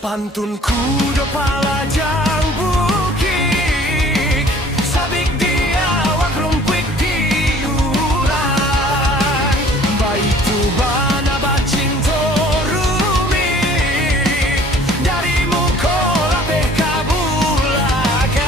Sapantunku do palajang bukik sabik dia wak rumpik diuran baitu bana bacing torumi dari mukola peka bulakan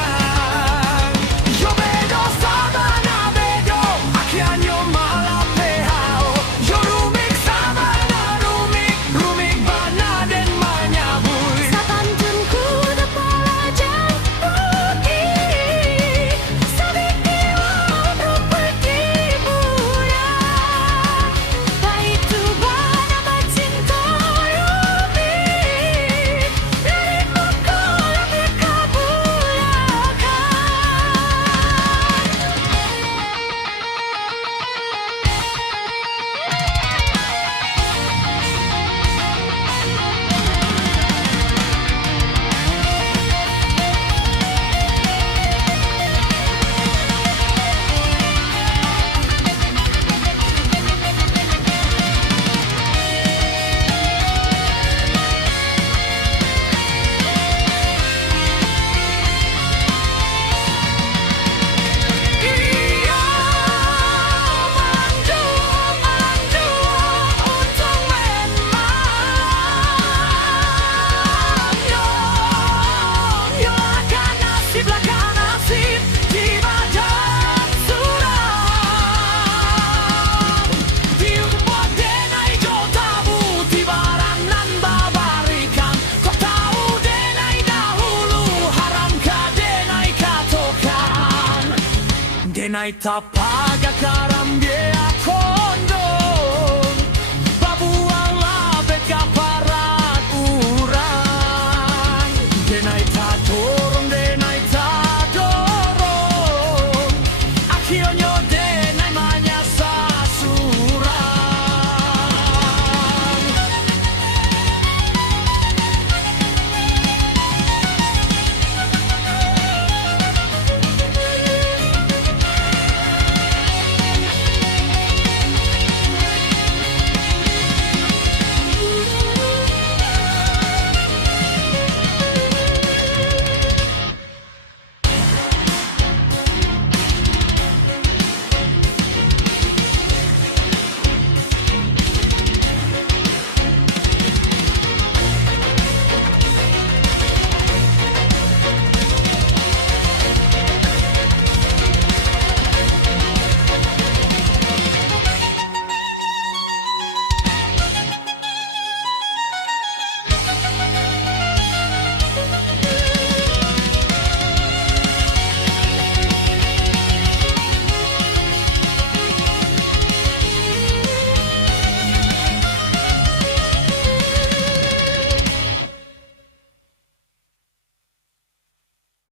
yo bedo sabana bedo akianyo malah pehao yo rumik sabana rumik rumik bana den manyabui Sapantunku do palajang bukik sabik dia wak rumpik diuran baitu bana bacing torumi dari mukola peka bulakan. Iya mandu untung memang yo akan nasib laka nasib di badan suram tiup denai jo tabu di baranan babarikan kau tahu denai dahulu haram ka denai katokan denai tapaga karam